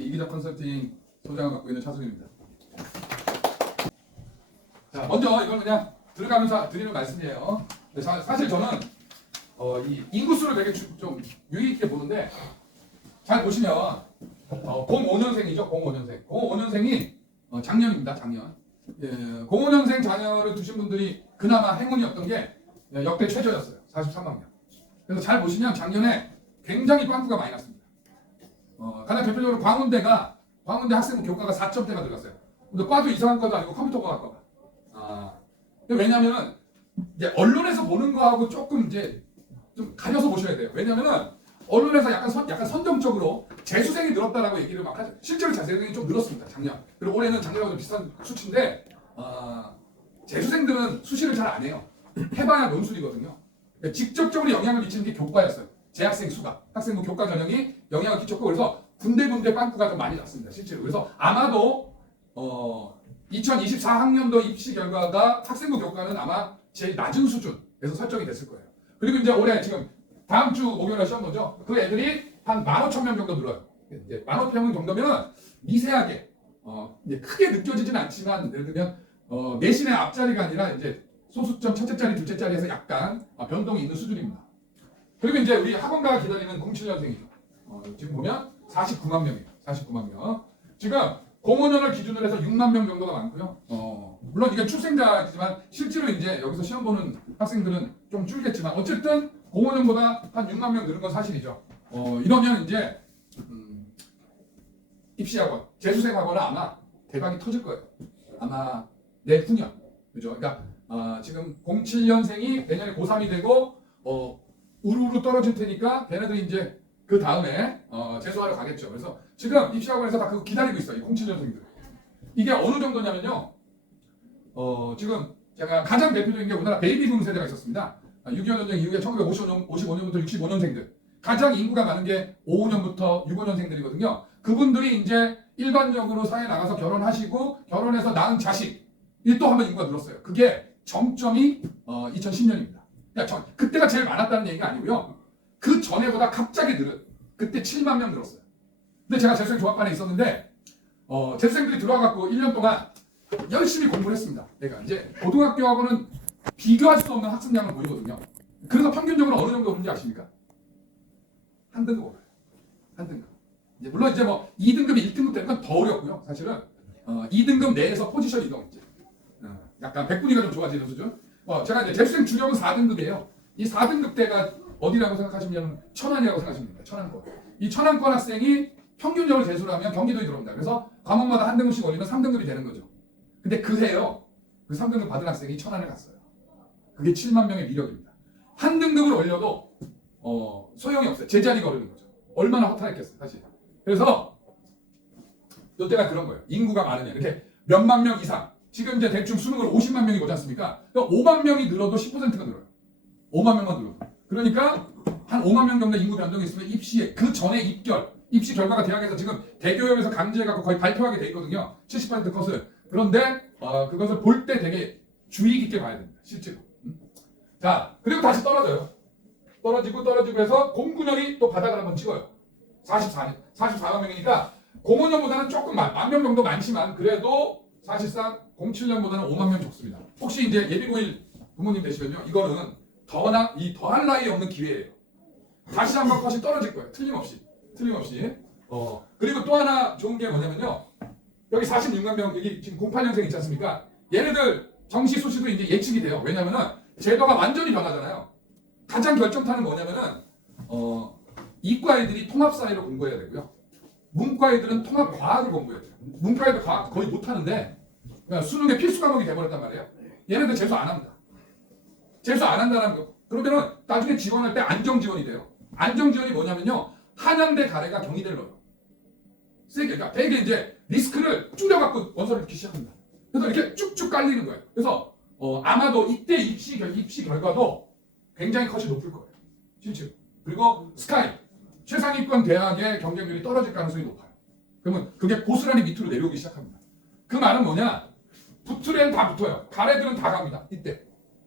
이기자 컨설팅 소장을 맡고 있는 차승입니다. 자, 먼저 이걸 그냥 들어가면서 드리는 말씀이에요. 사실 저는 이 인구수를 되게 좀 유의 있게 보는데, 잘 보시면 05년생이죠. 05년생. 05년생이 작년입니다. 작년. 05년생 자녀를 두신 분들이 그나마 행운이었던 게 역대 최저였어요. 43만 명. 그래서 잘 보시면 작년에 굉장히 빵꾸가 많이 났습니다. 가장 대표적으로 광운대 학생부 교과가 4점대가 들어갔어요. 근데 과도 이상한 과도 아니고 컴퓨터과학과가. 왜냐면은 이제 언론에서 보는 거하고 조금 이제 좀 가려서 보셔야 돼요. 왜냐면은 언론에서 약간 선정적으로 재수생이 늘었다라고 얘기를 막 하죠. 실제로 재수생이 좀 늘었습니다. 작년. 그리고 올해는 작년하고 좀 비슷한 수치인데, 재수생들은 수시를 잘 안 해요. 해봐야 논술이거든요. 그러니까 직접적으로 영향을 미치는 게 교과였어요. 재학생 수가, 학생부 교과 전형이 영향을 끼쳤고, 그래서 군데군데 빵꾸가 좀 많이 났습니다. 실제로. 그래서 아마도 2024학년도 입시 결과가 학생부 교과는 아마 제일 낮은 수준에서 설정이 됐을 거예요. 그리고 이제 올해 지금 다음 주 목요일에 시험 보죠. 그 애들이 한 15,000명 정도 늘어요. 이제 15,000명 정도면 미세하게 이제 크게 느껴지진 않지만, 예를 들면 내신의 앞자리가 아니라 이제 소수점 첫째 자리, 둘째 자리에서 약간 변동이 있는 수준입니다. 그리고 이제 우리 학원가가 기다리는 07년생이죠. 지금 보면 49만 명이에요. 49만 명. 지금 05년을 기준으로 해서 6만 명 정도가 많고요. 물론 이게 출생자지만 실제로 이제 여기서 시험 보는 학생들은 좀 줄겠지만, 어쨌든 05년보다 한 6만 명 늘은 건 사실이죠. 이러면 이제 입시학원, 재수생학원은 아마 대박이 터질 거예요. 아마 내후년, 그죠? 그러니까 지금 07년생이 내년에 고3이 되고 우르르 떨어질 테니까 걔네들이 이제 그 다음에 재수하러 가겠죠. 그래서 지금 입시학원에서 다 그거 기다리고 있어요. 이 07년생들. 이게 어느 정도냐면요. 지금 제가 가장 대표적인 게 우리나라 베이비붐 세대가 있었습니다. 6.25 전쟁 이후에 1955년부터 65년생들. 가장 인구가 많은 게 55년부터 65년생들이거든요. 그분들이 이제 일반적으로 사회에 나가서 결혼하시고 결혼해서 낳은 자식이 또 한 번 인구가 늘었어요. 그게 정점이 2010년입니다. 그러니까 그때가 제일 많았다는 얘기가 아니고요. 그 전에보다 갑자기 늘은, 그때 7만 명 늘었어요. 근데 제가 재수생 조합반에 있었는데 재수생들이 들어와갖고 1년 동안 열심히 공부를 했습니다. 내가 이제 고등학교하고는 비교할 수 없는 학습량을 보이거든요. 그래서 평균적으로 어느 정도 오는지 아십니까? 한 등급 올라요. 한 등급. 이제 물론 이제 뭐 2등급이 1등급 되는 건 더 어렵고요. 사실은 2등급 내에서 포지션 이동 이제 약간 백분위가 좀 좋아지는 수준. 제가 이제 재수생 주력은 4등급이에요. 이 4등급 대가 어디라고 생각하시면 천안이라고 생각하시면 됩니다. 천안권. 이 천안권 학생이 평균적으로 재수를 하면 경기도에 들어옵니다. 그래서 과목마다 한 등급씩 올리면 3등급이 되는 거죠. 근데 그 해요. 그 3등급 받은 학생이 천안에 갔어요. 그게 7만 명의 위력입니다. 한 등급을 올려도 소용이 없어요. 제자리가 오르는 거죠. 얼마나 허탈했겠어요, 사실. 그래서 이때가 그런 거예요. 인구가 많으냐. 이렇게 몇만 명 이상. 지금 이제 대충 수능을 50만 명이 오지 않습니까? 그러니까 5만 명이 늘어도 10%가 늘어요. 5만 명만 늘어도. 그러니까 한 5만 명 정도 인구 변동이 있으면 입시에 그 전에 입시 결과가 대학에서 지금 대교협에서 강제해갖고 거의 발표하게 돼 있거든요. 70% 컷을. 그런데 그것을 볼 때 되게 주의 깊게 봐야 됩니다. 실제로. 자, 그리고 다시 떨어져요. 떨어지고 해서 09년이 또 바닥을 한번 찍어요. 44만 명이니까 05년보다는 조금 만 명 정도 많지만 그래도 사실상 07년보다는 5만 명 적습니다. 혹시 이제 예비고1 부모님 되시면요, 이거는 더할 나위 없는 기회예요. 다시 한번 컷이 떨어질 거예요. 틀림없이. 그리고 또 하나 좋은 게 뭐냐면요, 여기 46만 명, 여기 지금 08년생 있지 않습니까? 얘네들 정시 수시도 이제 예측이 돼요. 왜냐면은 제도가 완전히 변하잖아요. 가장 결정타는 뭐냐면은 이과 애들이 통합 사회로 공부해야 되고요. 문과 애들은 통합 과학을 공부해야 돼요. 문과 애들 과학 거의 못 하는데 수능의 필수 과목이 돼버렸단 말이에요. 얘네들 재수 안 합니다. 재수 안 한다는 거. 그러면은 나중에 지원할 때 안정 지원이 돼요. 안정 지원이 뭐냐면요, 한양대 가래가 경희대를 넣어요. 세게, 그러니까 되게 이제 리스크를 줄여갖고 원서를 넣기 시작합니다. 그래서 이렇게 쭉쭉 깔리는 거예요. 그래서 아마도 이때 입시 결과도 굉장히 컷이 높을 거예요. 실제로. 그리고 스카이, 최상위권 대학의 경쟁률이 떨어질 가능성이 높아요. 그러면 그게 고스란히 밑으로 내려오기 시작합니다. 그 말은 뭐냐? 붙을 애는 다 붙어요. 가래들은 다 갑니다. 이때.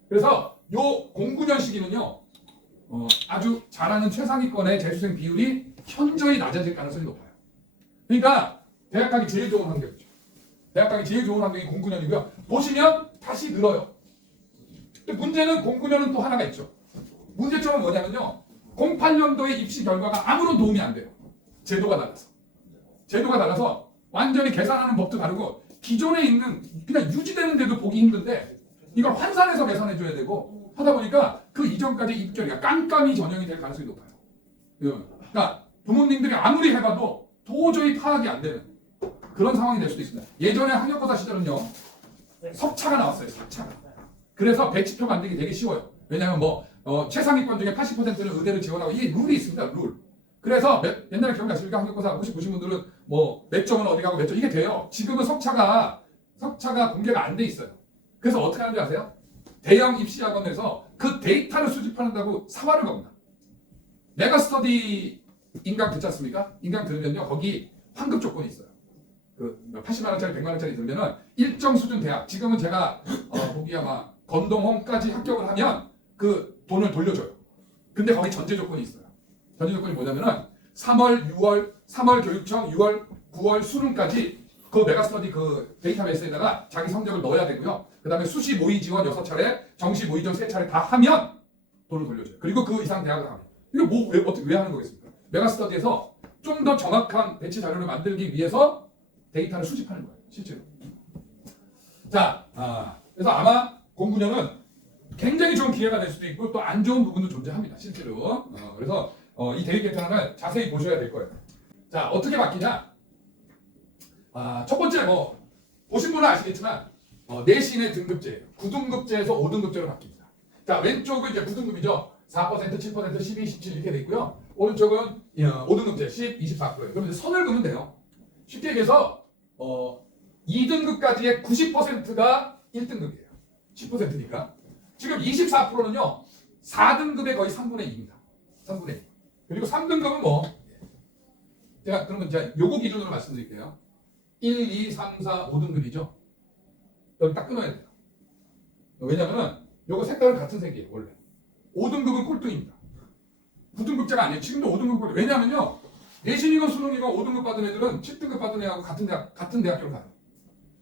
그래서 요 09년 시기는요, 아주 잘하는 최상위권의 재수생 비율이 현저히 낮아질 가능성이 높아요. 그러니까 대학 가기 제일 좋은 환경이죠. 대학 가기 제일 좋은 환경이 09년이고요. 보시면 다시 늘어요. 근데 문제는 09년은 또 하나가 있죠. 문제점은 뭐냐면요. 08년도의 입시 결과가 아무런 도움이 안 돼요. 제도가 달라서. 제도가 달라서 완전히 계산하는 법도 다르고 기존에 있는 그냥 유지되는데도 보기 힘든데 이걸 환산해서 계산해줘야 되고 하다 보니까 그 이전까지 입결이가 깜깜이 전형이 될 가능성이 높아요. 그러니까 부모님들이 아무리 해봐도 도저히 파악이 안 되는 그런 상황이 될 수도 있습니다. 예전에 학력고사 시절은요. 석차가 나왔어요. 석차가. 그래서 배치표 만들기 되게 쉬워요. 왜냐하면 최상위권 중에 80%는 의대를 지원하고 이게 룰이 있습니다. 룰. 그래서 옛날에 기억나십니까? 학력고사 혹시 보신 분들은 몇 점은 어디 가고 몇 점 이게 돼요. 지금은 석차가 공개가 안 돼 있어요. 그래서 어떻게 하는지 아세요? 대형 입시학원에서 그 데이터를 수집한다고 사활을 겁니다. 메가스터디 인강 듣지 않습니까? 인강 들으면요. 거기 환급 조건이 있어요. 그 80만 원짜리 100만 원짜리 들면은 일정 수준 대학 지금은 제가 보기 아마 건동홍까지 합격을 하면 그 돈을 돌려줘요. 근데 거기 전제 조건이 있어요. 전제 조건이 뭐냐면은 3월 교육청 6월 9월 수능까지 그 메가스터디 그 데이터베이스에다가 자기 성적을 넣어야 되고요. 그 다음에 수시 모의 지원 6차례, 정시 모의 지원 3차례 다 하면 돈을 돌려줘요. 그리고 그 이상 대학을 하면. 이거 왜 하는 거겠습니까? 메가스터디에서 좀 더 정확한 배치 자료를 만들기 위해서 데이터를 수집하는 거예요. 실제로. 자, 그래서 아마 09년은 굉장히 좋은 기회가 될 수도 있고 또 안 좋은 부분도 존재합니다. 실제로. 그래서 이 대입 개편을 자세히 보셔야 될 거예요. 자, 어떻게 바뀌냐? 첫 번째 보신 분은 아시겠지만 내신의 등급제예요. 9등급제에서 5등급제로 바뀝니다. 자, 왼쪽은 이제 9등급이죠. 4%, 7%, 12, 17 이렇게 돼 있고요. 오른쪽은 5등급제 10, 24%예요. 그럼 이제 선을 그으면 돼요. 쉽게 얘기해서 2등급까지의 90%가 1등급이에요. 10%니까. 지금 24%는요. 4등급의 거의 3분의 2입니다. 3분의 2. 그리고 3등급은 제가 그러면 요거 기준으로 말씀드릴게요. 1, 2, 3, 4, 5등급이죠. 여기 딱 끊어야 돼요. 왜냐면은 요거 색깔은 같은 색이에요. 원래. 5등급은 꼴등입니다. 9등급제가 아니에요. 지금도 5등급 꼴등. 왜냐면요. 내신이건 수능이건 5등급 받은 애들은 7등급 받은 애하고 같은 대학교를 가요.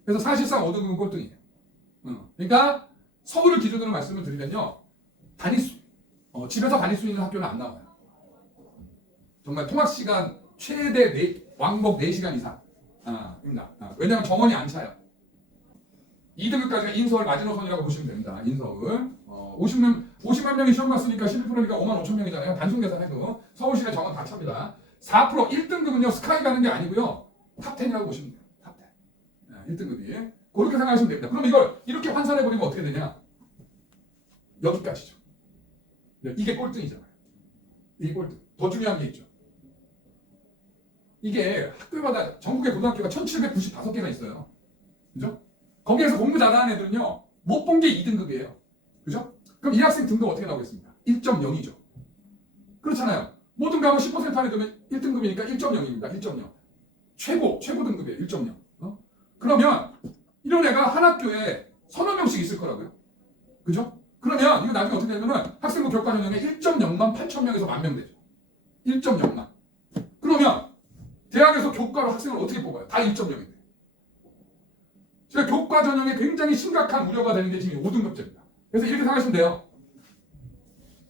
그래서 사실상 5등급은 꼴등이에요. 그러니까 서울을 기준으로 말씀을 드리면요. 집에서 다닐 수 있는 학교는 안 나와요. 정말 통학시간 최대 왕복 4시간 이상. 왜냐하면 정원이 안 차요. 2등급까지가 인서울 마지노선이라고 보시면 됩니다. 인서울. 50만 명이 시험 봤으니까 12%니까 5만 5천 명이잖아요. 단순 계산해도 서울시내 정원 다 찹니다. 4% 1등급은요. 스카이 가는 게 아니고요. 탑10이라고 보시면 돼요. 탑10. 1등급이. 그렇게 생각하시면 됩니다. 그럼 이걸 이렇게 환산해버리면 어떻게 되냐? 여기까지죠. 이게 꼴등이잖아요. 이게 꼴등. 더 중요한 게 있죠. 이게 학교마다 전국의 고등학교가 1795개가 있어요. 그죠? 거기에서 공부 잘하는 애들은요. 못 본 게 2등급이에요. 그죠? 그럼 이 학생 등급 어떻게 나오겠습니까? 1.0이죠. 그렇잖아요. 모든 과목 10% 안에 들면 1등급이니까 1.0입니다. 1.0. 최고 등급이에요. 1.0. 그러면 이런 애가 한 학교에 서너 명씩 있을 거라고요. 그죠? 그러면 이거 나중에 어떻게 되냐면 학생부 교과 전형에 1.0만 8천 명에서 10,000명 되죠. 1.0만. 그러면 대학에서 교과로 학생을 어떻게 뽑아요? 다 1.0인데. 제가 교과 전형에 굉장히 심각한 우려가 되는 게 지금 5등급제입니다. 그래서 이렇게 생각하시면 돼요.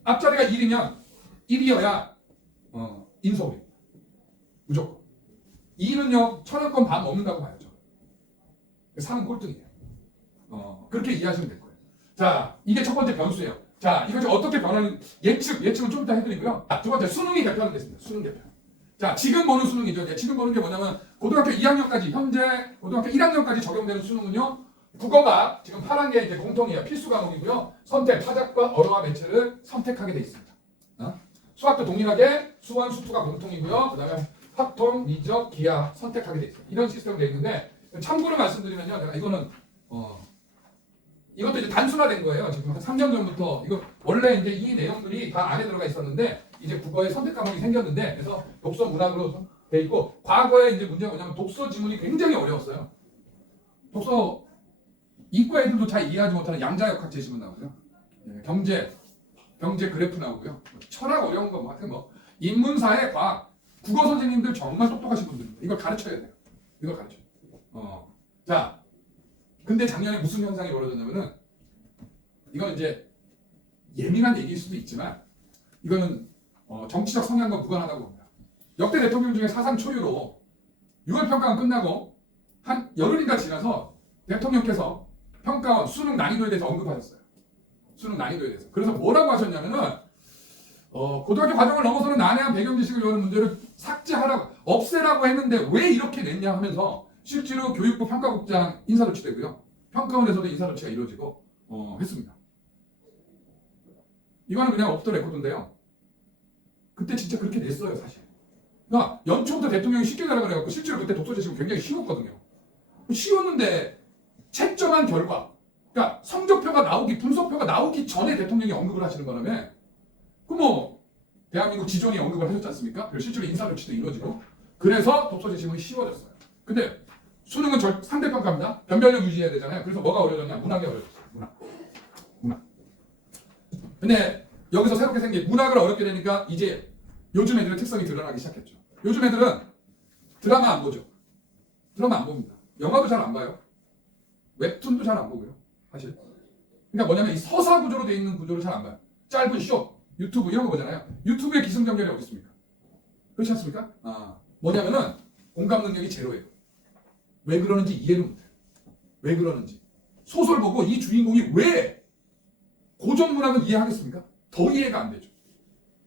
앞자리가 1이면 1이어야 인서울입니다. 무조건. 2는요. 천왕권 반 넘는다고 봐야죠. 3은 꼴등이에요. 그렇게 이해하시면 될 거예요. 자, 이게 첫 번째 변수예요. 자, 이거 어떻게 변하는 예측은 좀 이따 해드리고요. 두 번째 수능이 개편이 됐습니다. 수능 개편. 자, 지금 보는 수능이죠. 지금 보는 게 뭐냐면 고등학교 2학년까지 현재 고등학교 1학년까지 적용되는 수능은요. 국어가 지금 파란 게 이제 공통이에요. 필수 과목이고요. 선택, 타작과 어려와 매체를 선택하게 돼 있습니다. 수학도 동일하게 수원, 수투가 공통이고요. 그다음에 확통, 미적, 기하 선택하게 돼 있어요. 이런 시스템이 돼 있는데 참고로 말씀드리면요. 제가 이거는 이것도 이제 단순화된 거예요. 지금 한 3년 전부터 이거 원래 이제 이 내용들이 다 안에 들어가 있었는데 이제 국어에 선택 과목이 생겼는데 그래서 독서 문학으로 돼 있고 과거에 이제 문제가 뭐냐면 독서 지문이 굉장히 어려웠어요. 독서 이과 애들도 잘 이해하지 못하는 양자역학 제시문 나오고요. 경제 그래프 나오고요. 철학 어려운 거 하여튼 인문사의 과학 국어 선생님들 정말 똑똑하신 분들입니다. 이걸 가르쳐야 돼요. 이걸 가르쳐. 자, 근데 작년에 무슨 현상이 벌어졌냐면은 이건 이제 예민한 얘기일 수도 있지만 이거는 정치적 성향과 무관하다고 봅니다. 역대 대통령 중에 사상 초유로 6월 평가가 끝나고 한 열흘인가 지나서 대통령께서 평가원 수능 난이도에 대해서 언급하셨어요. 수능 난이도에 대해서. 그래서 뭐라고 하셨냐면은 고등학교 과정을 넘어서는 난해한 배경 지식을 요하는 문제를 삭제하라고 없애라고 했는데 왜 이렇게 냈냐 하면서 실제로 교육부 평가국장 인사조치되고요. 평가원에서도 인사조치가 이루어지고 했습니다. 이거는 그냥 오프 더 레코드인데요. 그때 진짜 그렇게 냈어요, 사실. 그러니까 연초부터 대통령이 쉽게 가라 그래갖고 실제로 그때 독서 제시가 굉장히 쉬웠거든요. 쉬웠는데 채점한 결과, 그러니까 성적표가 나오기, 분석표가 나오기 전에 대통령이 언급을 하시는 바람에 뭐 대한민국 지존이 언급을 하셨지 않습니까? 그리고 실제로 인사조치도 이루어지고 그래서 독서 제시문이 쉬워졌어요. 근데 수능은 상대평가입니다. 변별력 유지해야 되잖아요. 그래서 뭐가 어려졌냐? 문학이 어려졌어요. 문학. 근데 여기서 새롭게 생긴 문학을 어렵게 되니까 이제 요즘 애들의 특성이 드러나기 시작했죠. 요즘 애들은 드라마 안 보죠. 드라마 안 봅니다. 영화도 잘 안 봐요. 웹툰도 잘 안 보고요. 사실. 그러니까 뭐냐면 이 서사 구조로 되어 있는 구조를 잘 안 봐요. 짧은 쇼, 유튜브 이런 거 보잖아요. 유튜브에 기승전결이 어디 있습니까? 그렇지 않습니까? 뭐냐면은 공감 능력이 제로예요. 왜 그러는지 이해를 못해요. 왜 그러는지. 소설 보고 이 주인공이 왜 고전 문학은 이해하겠습니까? 더 이해가 안 되죠.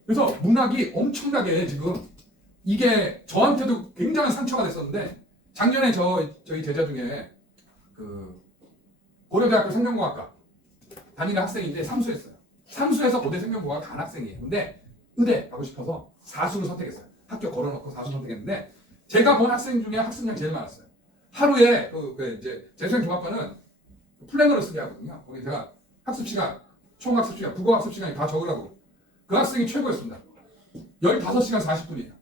그래서 문학이 엄청나게 지금 이게 저한테도 굉장한 상처가 됐었는데 작년에 저희 제자 중에 그 고려대학교 생명공학과 다니는 학생인데 삼수했어요. 삼수해서 고대 생명공학 간 학생이에요. 근데 의대 가고 싶어서 사수를 선택했어요. 학교 걸어놓고 사수 선택했는데 제가 본 학생 중에 학습량 제일 많았어요. 하루에 이제 재수생종합과는 플래너를 쓰게 하거든요. 거기 제가 학습 시간, 총 학습 시간, 국어 학습 시간이 다 적으라고. 그 학생이 최고였습니다. 15시간 40분이에요.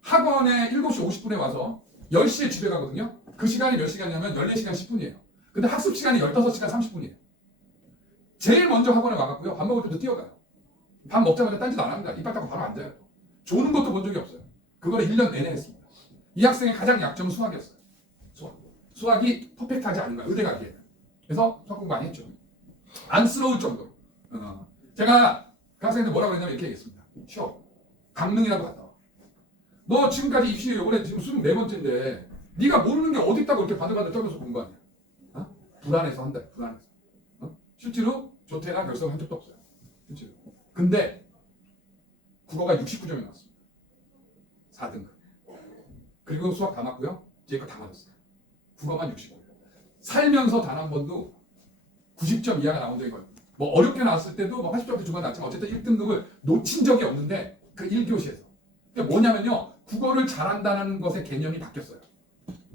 학원에 7시 50분에 와서 10시에 집에 가거든요. 그 시간이 몇 시간이냐면 14시간 10분이에요. 근데 학습 시간이 15시간 30분이에요. 제일 먼저 학원에 와갖고요. 밥 먹을 때도 뛰어가요. 밥 먹자마자 딴짓 안 합니다. 이빨 닦고 바로 앉아요. 조는 것도 본 적이 없어요. 그거를 1년 내내 했습니다. 이 학생의 가장 약점은 수학이었어요. 수학이 퍼펙트하지 않은 거야. 의대 가기에. 그래서 수학 공부 많이 했죠. 안쓰러울 정도로. 제가 그 학생한테 뭐라고 했냐면 이렇게 얘기했습니다. 쉬어. 강릉이라도 갔다 와. 너 지금까지 입시 요번에 지금 수능 4번째인데 네가 모르는 게 어디 있다고 이렇게 바들바들 떨면서 공부하냐. 불안해서 한다. 불안해서. 실제로 조퇴나 결석을 한 적도 없어요. 실제로. 근데 국어가 69점이 나왔습니다. 4등급. 그리고 수학 다 맞고요. 제 거 다 맞았어요. 국어만 69. 살면서 단 한 번도 90점 이하가 나온 적이 거예요. 뭐 어렵게 나왔을 때도 뭐 80점대 중간 나왔지만 어쨌든 1등급을 놓친 적이 없는데 그 1교시에서. 그게 뭐냐면요. 국어를 잘한다는 것의 개념이 바뀌었어요.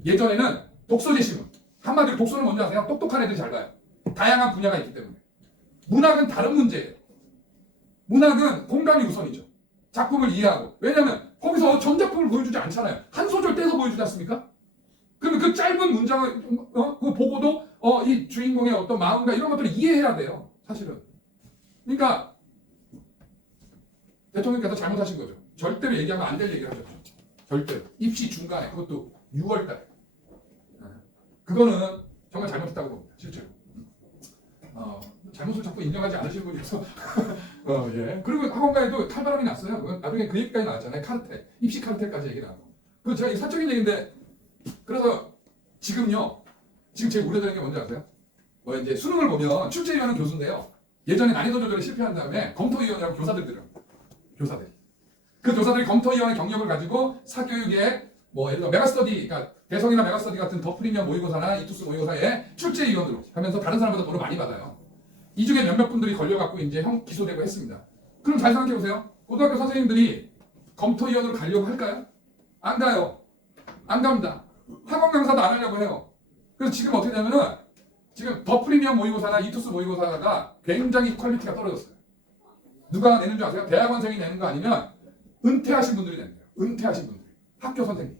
예전에는 독서 제시문. 한마디로 독서는 뭔지 아세요? 똑똑한 애들이 잘 봐요. 다양한 분야가 있기 때문에. 문학은 다른 문제예요. 문학은 공감이 우선이죠. 작품을 이해하고. 왜냐하면 거기서 전작품을 보여주지 않잖아요. 한 소절 떼서 보여주지 않습니까? 그러면 그 짧은 문장을 그거 보고도 이 주인공의 어떤 마음과 이런 것들을 이해해야 돼요. 사실은. 그러니까 대통령께서 잘못하신 거죠. 절대로 얘기하면 안 될 얘기를 하셨죠. 절대로. 입시 중간에 그것도 6월달에. 그거는 정말 잘못했다고 봅니다. 실제로. 잘못을 자꾸 인정하지 않으시는 분이어서 예. 그리고 학원가에도 탈바람이 났어요. 나중에 그 얘기까지 나왔잖아요. 카르텔, 입시 카르텔까지 얘기 나고. 그 제가 사적인 얘기인데 그래서 지금요. 지금 제일 우려되는 게 뭔지 아세요? 이제 수능을 보면 출제위원은 교수인데요. 예전에 난이도 조절에 실패한 다음에 검토위원이라고 교사들 들어갑니다. 교사들이. 그 교사들이 검토위원의 경력을 가지고 사교육에 예를 들어 메가스터디, 그러니까 대성이나 메가스터디 같은 더 프리미엄 모의고사나 이투스 모의고사에 출제위원으로 하면서 다른 사람보다 돈을 많이 받아요. 이 중에 몇몇 분들이 걸려갖고 이제 기소되고 했습니다. 그럼 잘 생각해보세요. 고등학교 선생님들이 검토위원으로 가려고 할까요? 안 가요. 안 갑니다. 학원 강사도 안 하려고 해요. 그래서 지금 어떻게 되냐면은 지금 더 프리미엄 모의고사나 이투스 모의고사가 굉장히 퀄리티가 떨어졌어요. 누가 내는 줄 아세요? 대학원생이 내는 거 아니면 은퇴하신 분들이 내는 거예요. 은퇴하신 분들. 학교 선생님.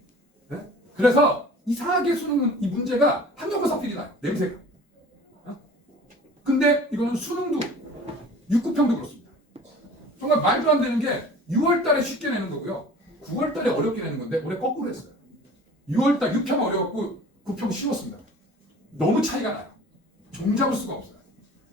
네? 그래서 이상하게 수능은 이 문제가 학력고사 필이 나요. 냄새가. 근데 이거는 수능도 6, 9평도 그렇습니다. 정말 말도 안 되는 게 6월 달에 쉽게 내는 거고요. 9월 달에 어렵게 내는 건데 올해 거꾸로 했어요. 6월 달 6평 어려웠고 9평 쉬웠습니다. 너무 차이가 나요. 종잡을 수가 없어요.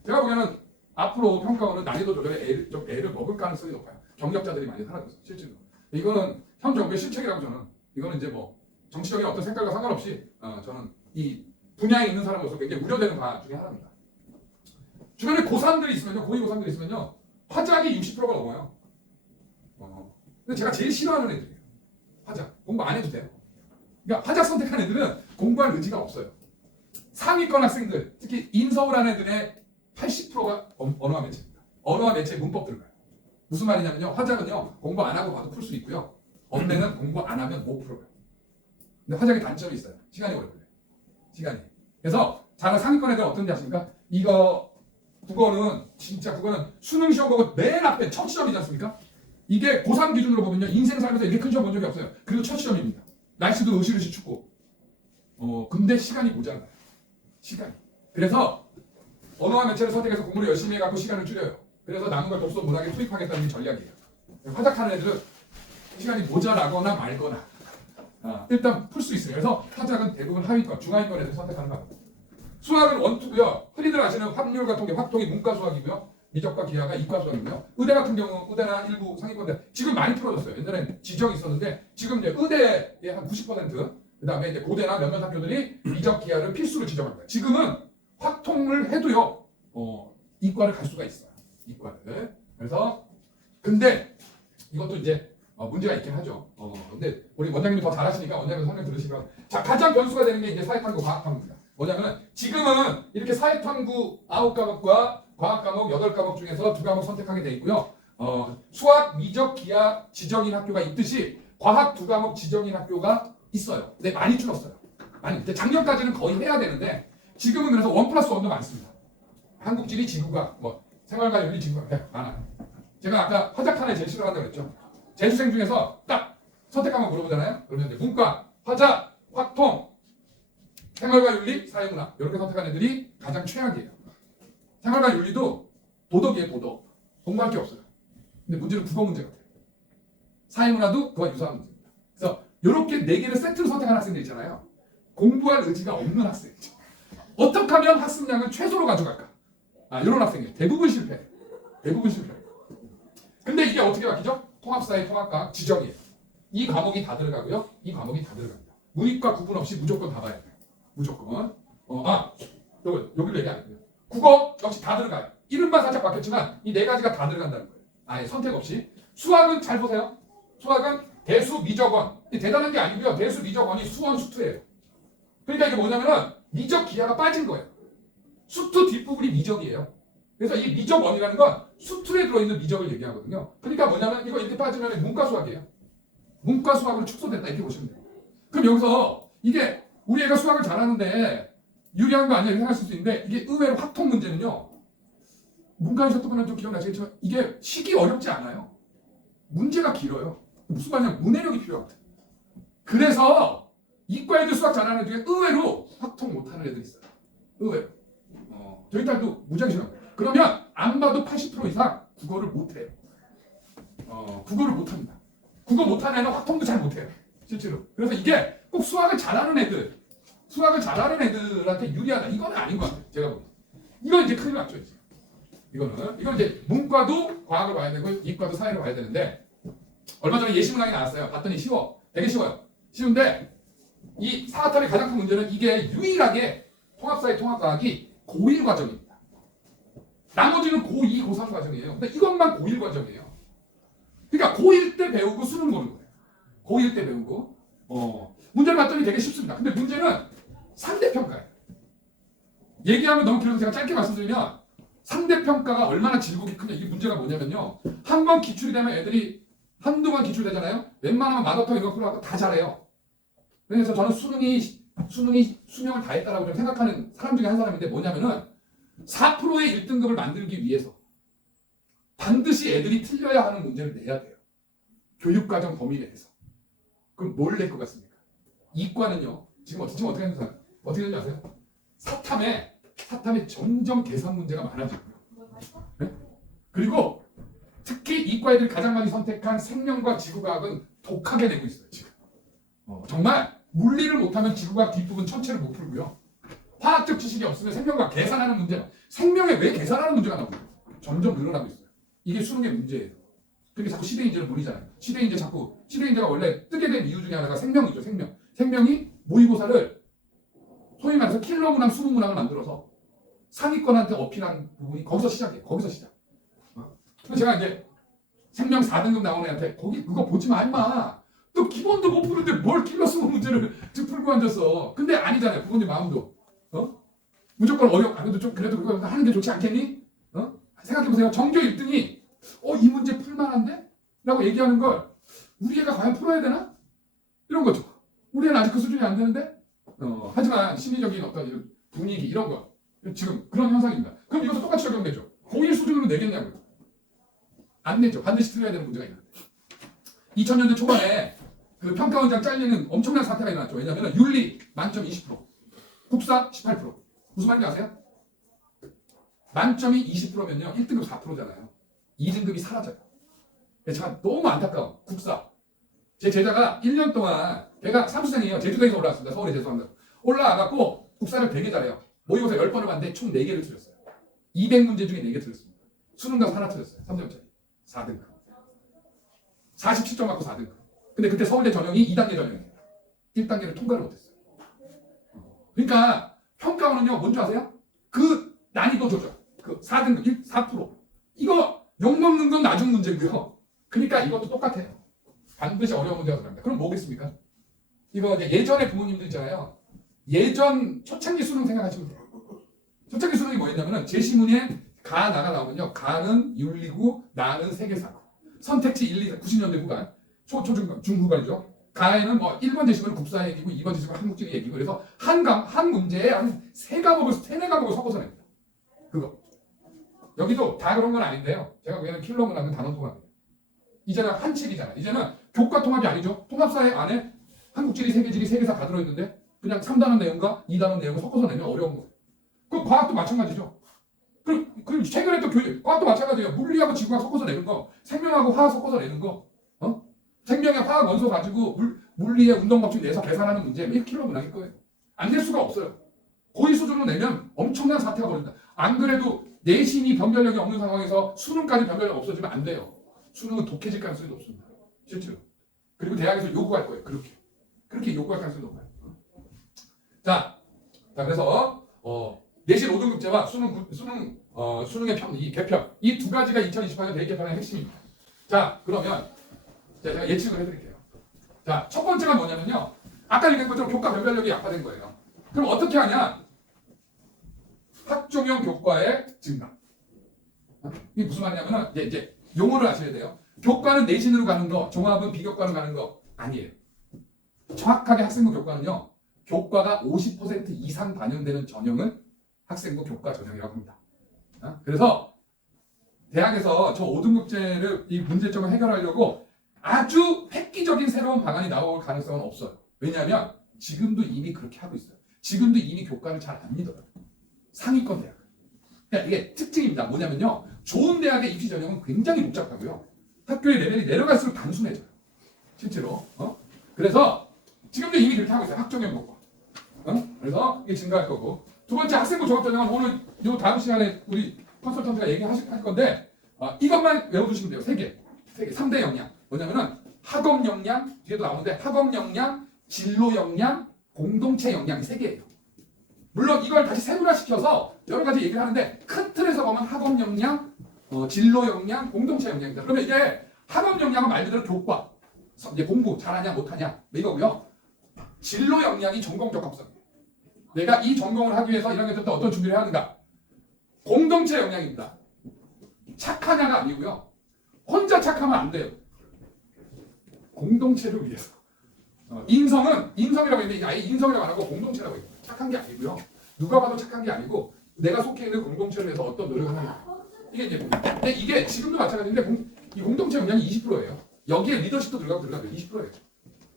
제가 보기에는 앞으로 평가원은 난이도 조절에 좀 애를 먹을 가능성이 높아요. 경력자들이 많이 사라졌어요. 실제로. 이거는 현 정부의 실책이라고 저는. 이거는 이제 뭐 정치적인 어떤 색깔과 상관없이 저는 이 분야에 있는 사람으로서 굉장히 우려되는 바 중에 하나입니다. 주변에 고3들이 있으면요, 고2 고3들이 있으면요, 화작이 60%가 넘어요. 근데 제가 제일 싫어하는 애들이에요. 화작. 공부 안 해도 돼요. 그러니까 화작 선택한 애들은 공부할 의지가 없어요. 상위권 학생들, 특히 인서울 애들의 80%가 언어와 매체입니다. 언어와 매체 문법 들어가요. 무슨 말이냐면요, 화작은요, 공부 안 하고 봐도 풀 수 있고요. 언어는 공부 안 하면 못 풀어요. 근데 화작의 단점이 있어요. 시간이 오래 걸려요. 시간이. 그래서 자가 상위권 애들 어떤지 아십니까? 이거 국어는 진짜 국어는 수능 시험 보고 맨 앞에 첫 시험이지 않습니까? 이게 고3 기준으로 보면요, 인생 살면서 이렇게 큰 시험 본 적이 없어요. 그리고 첫 시험입니다. 날씨도 으실으실 춥고. 근데 시간이 모자라요. 시간이. 그래서 언어와 매체를 선택해서 공부를 열심히 해갖고 시간을 줄여요. 그래서 남은 걸 독서 문학에 투입하겠다는 게 전략이에요. 화작하는 애들은 시간이 모자라거나 말거나 일단 풀 수 있어요. 그래서 화작은 대부분 하위권, 중하위권 애들 선택하는 겁니다. 수학은 원투고요. 흔히들 아시는 확률과 통계, 확통이 문과 수학이고요. 미적과 기하가 이과 수학이고요. 의대 같은 경우 의대나 일부 상위권대 지금 많이 풀어졌어요. 옛날엔 지정이 있었는데 지금 이제 의대의 한 90%, 그다음에 이제 고대나 몇몇 학교들이 미적 기하를 필수로 지정합니다. 지금은 확통을 해도요, 이과를 갈 수가 있어요. 이과를. 그래서 근데 이것도 이제 문제가 있긴 하죠. 근데 우리 원장님이 더 잘하시니까 원장님 설명 들으시면 자, 가장 변수가 되는 게 이제 사회탐구 과학탐구입니다. 뭐냐면은 지금은 이렇게 사회탐구 9과목과 과학과목 8과목 중에서 2과목 선택하게 돼 있고요. 수학, 미적, 기하 지정인 학교가 있듯이 과학 2과목 지정인 학교가 있어요. 근데 많이 줄었어요. 많이. 작년까지는 거의 해야 되는데 지금은 그래서 1+1도 많습니다. 한국지리, 지구과학, 뭐 생활과 윤리, 지구과학 많아요. 제가 아까 화작하나에 제일 싫어한다고 그랬죠. 재수생 중에서 딱 선택하면 물어보잖아요. 그러면 이제 문과, 화작, 확통, 생활과 윤리, 사회문화 이렇게 선택한 애들이 가장 최악이에요. 생활과 윤리도 도덕이에요, 도덕. 공부할 게 없어요. 근데 문제는 국어 문제 같아요. 사회문화도 그와 유사한 문제입니다. 그래서 이렇게 4개를 세트로 선택한 학생들 있잖아요. 공부할 의지가 없는 학생이죠. 어떻게 하면 학습량을 최소로 가져갈까? 이런 학생이에요. 대부분 실패해요. 대부분 실패해요. 근데 이게 어떻게 바뀌죠? 통합사회, 통합과학, 지정이에요. 이 과목이 다 들어가고요. 이 과목이 다 들어갑니다. 문이과 구분 없이 무조건 다 봐야 돼요. 무조건. 여기를 얘기 안 했고요. 국어 역시 다 들어가요. 이름만 살짝 바뀌었지만 이 4가지가 다 들어간다는 거예요. 아예 선택 없이. 수학은 잘 보세요. 수학은 대수, 미적원. 대단한 게 아니고요. 대수, 미적원이 수원, 수투예요. 그러니까 이게 뭐냐면은 미적 기하가 빠진 거예요. 수투 뒷부분이 미적이에요. 그래서 이 미적원이라는 건 수투에 들어있는 미적을 얘기하거든요. 그러니까 뭐냐면 이거 이렇게 빠지면 문과 수학이에요. 문과 수학으로 축소됐다 이렇게 보시면 돼요. 그럼 여기서 이게 우리 애가 수학을 잘하는데 유리한 거 아니야 이렇게 생각할 수 있는데 이게 의외로 확통 문제는요. 문과에서 또 보면 좀 기억나시겠지만 이게 식이 어렵지 않아요. 문제가 길어요. 무슨 말이냐면 문해력이 필요하거든. 그래서 이과 애들 수학 잘하는 애들 중에 의외로 확통 못하는 애들이 있어요. 의외로. 저희 딸도 무지하게 싫어요. 그러면 안 봐도 80% 이상 국어를 못해요. 국어를 못합니다. 국어 못하는 애는 확통도 잘 못해요. 실제로. 그래서 이게 꼭 수학을 잘하는 애들한테 유리하다. 이건 아닌 것 같아요. 제가 보기엔. 이건 이제 큰일 났죠. 이제. 이건 이제 문과도 과학을 봐야 되고 이과도 사회를 봐야 되는데 얼마 전에 예시문항이 나왔어요. 봤더니 쉬워. 되게 쉬워요. 쉬운데 이 사학탈의 가장 큰 문제는 이게 유일하게 통합사회 통합과학이 고1 과정입니다. 나머지는 고2, 고3 과정이에요. 근데 이것만 고1 과정이에요. 그러니까 고1 때 배우고 수능 보는 거예요. 고1 때 배우고. 문제를 봤더니 되게 쉽습니다. 근데 문제는 상대평가예요. 얘기하면 너무 길어서 제가 짧게 말씀드리면 상대평가가 얼마나 질곡이 크냐. 이게 문제가 뭐냐면요. 한 번 기출이 되면 애들이 한두 번 기출되잖아요. 웬만하면 마더텅 이거 풀어갖고 다 잘해요. 그래서 저는 수능을 다 했다라고 좀 생각하는 사람 중에 한 사람인데 뭐냐면은 4%의 1등급을 만들기 위해서 반드시 애들이 틀려야 하는 문제를 내야 돼요. 교육과정 범위 내에서. 그럼 뭘 낼 것 같습니까? 이과는요. 지금 어떻게 되는지 아세요? 사탐에 점점 계산 문제가 많아지고요. 네? 그리고 특히 이과 애들이 가장 많이 선택한 생명과 지구과학은 독하게 내고 있어요, 지금. 정말 물리를 못하면 지구가 뒷부분 전체를 못 풀고요. 화학적 지식이 없으면 생명과 계산하는 문제, 생명에 왜 계산하는 문제가 나오고 점점 늘어나고 있어요. 이게 수능의 문제예요. 그러니까 자꾸 시대인재를 노리잖아요. 시대인재가 원래 뜨게 된 이유 중에 하나가 생명이죠, 생명. 생명이 모의고사를 소위 말해서 킬러 문항, 수능 문항을 만들어서 상위권한테 어필한 부분이 거기서 시작이에요. 거기서 시작. 그래서 제가 이제 생명 4등급 나오는 애한테 거기 그거 보지 마, 임마. 또 기본도 못 푸는데 뭘 킬러 수능 문제를 풀고 앉았어. 근데 아니잖아요. 부모님 마음도. 무조건 그래도 그거 하는 게 좋지 않겠니? 생각해보세요. 전교 1등이 이 문제 풀만한데? 라고 얘기하는 걸 우리 애가 과연 풀어야 되나? 이런 거죠. 우리 애는 아직 그 수준이 안 되는데? 하지만 심리적인 어떤 이런 분위기 이런 거 지금 그런 현상입니다. 그럼 이것도 똑같이 적용되죠. 고1 수준으로 내겠냐고요? 안 내죠. 반드시 틀려야 되는 문제가 있는데 2000년대 초반에 그 평가원장 잘리는 엄청난 사태가 일어났죠. 왜냐하면 윤리 만점 20%, 국사 18%. 무슨 말인지 아세요? 만점이 20%면요 1등급 4%잖아요. 2등급이 사라져요. 제가 너무 안타까워. 국사. 제 제자가 1년 동안 걔가 삼수생이에요. 제주도에서 올라왔습니다. 서울에 재수한다고. 올라와갖고 국사를 되게 잘해요. 모의고사 10번을 봤는데 총 4개를 틀렸어요. 200문제 중에 4개 틀렸습니다. 수능가서 하나 틀렸어요. 3점짜리. 4등급. 47점 맞고 4등급. 근데 그때 서울대 전형이 2단계 전형이에요. 1단계를 통과를 못했어요. 그러니까 평가원은요, 뭔지 아세요? 그 난이도 조절. 그 4등급, 4%. 이거 욕먹는 건 나중 문제고요. 그러니까 이것도 똑같아요. 반드시 어려운 문제가 들어갑니다. 그럼 뭐겠습니까? 이거 이제 예전에 부모님들 있잖아요. 예전 초창기 수능 생각하시면 돼요. 초창기 수능이 뭐였냐면은 제시문에 가, 나가 나오면요. 가는 윤리고, 나는 세계사고. 선택지 1, 2, 90년대 후반. 중후반이죠. 가에는 뭐 1번 제시문은 국사 얘기고 2번 제시문은 한국지리 얘기고 그래서 한 문제에 한 3-4과목을 섞어서 냅니다. 그거. 여기도 다 그런 건 아닌데요. 제가 보기에는 킬러 문항은 단원 통합이에요. 이제는 한 책이잖아요. 이제는 교과 통합이 아니죠. 통합사회 안에 한국지리, 세계지리, 세계사 다 들어있는데 그냥 3단원 내용과 2단원 내용을 섞어서 내면 어려운 거예요. 그 과학도 마찬가지죠. 그리고 최근에 또 과학도 마찬가지예요. 물리하고 지구학 섞어서 내는 거, 생명하고 화학 섞어서 내는 거, 생명의 화학 원소 가지고 물리의 운동 법칙 내서 계산하는 문제 1kg 문항일 거예요. 안 될 수가 없어요. 고의 수준으로 내면 엄청난 사태가 벌어진다. 안 그래도 내신이 변별력이 없는 상황에서 수능까지 변별력 없어지면 안 돼요. 수능은 독해질 가능성이 높습니다. 실제로. 그리고 대학에서 요구할 거예요. 그렇게 요구할 가능성이 높아요. 자, 그래서 내신 5등급제와 수능의 이 개편 이 두 가지가 2028년 대입 개편의 핵심입니다. 자, 그러면 제가 예측을 해드릴게요. 자, 첫 번째가 뭐냐면요. 아까 얘기한 것처럼 교과 변별력이 약화된 거예요. 그럼 어떻게 하냐? 학종형 교과의 증가. 이게 무슨 말이냐면은 이제 용어를 아셔야 돼요. 교과는 내신으로 가는 거, 종합은 비교과로 가는 거 아니에요. 정확하게 학생부 교과는요. 교과가 50% 이상 반영되는 전형을 학생부 교과 전형이라고 합니다. 그래서 대학에서 저 5등급제를 이 문제점을 해결하려고 아주 획기적인 새로운 방안이 나올 가능성은 없어요. 왜냐하면 지금도 이미 그렇게 하고 있어요. 지금도 이미 교과를 잘 안 믿어요. 상위권 대학. 그러니까 이게 특징입니다. 뭐냐면요. 좋은 대학의 입시 전형은 굉장히 복잡하고요. 학교의 레벨이 내려갈수록 단순해져요. 실제로. 그래서 지금도 이미 그렇게 하고 있어요. 학종형 교과. 그래서 이게 증가할 거고. 두 번째 학생부 종합전형은 오늘 요 다음 시간에 우리 컨설턴트가 얘기할 건데 이것만 외워두시면 돼요. 3개. 3대 역량. 뭐냐면은 학업 역량, 뒤에도 나오는데 학업 역량, 진로 역량, 공동체 역량이 3개예요. 물론 이걸 다시 세분화시켜서 여러 가지 얘기를 하는데 큰 틀에서 보면 학업 역량, 진로 역량, 공동체 역량입니다. 그러면 이게 학업 역량은 말 그대로 교과, 이제 공부 잘하냐 못하냐 이거고요. 진로 역량이 전공적 합성이에요. 내가 이 전공을 하기 위해서 1학년 때부터 어떤 준비를 해야 하는가. 공동체 역량입니다. 착하냐가 아니고요. 혼자 착하면 안 돼요. 공동체를 위해서. 인성이라고 했는데 아예 인성이라고 안 하고 공동체라고 해요. 착한 게 아니고요. 누가 봐도 착한 게 아니고 내가 속해 있는 공동체를 위해서 어떤 노력을 하는 거예요. 이게 이제 근데 이게 지금도 마찬가지인데 이 공동체 역량이 20%예요. 여기에 리더십도 들어가고 20%예요.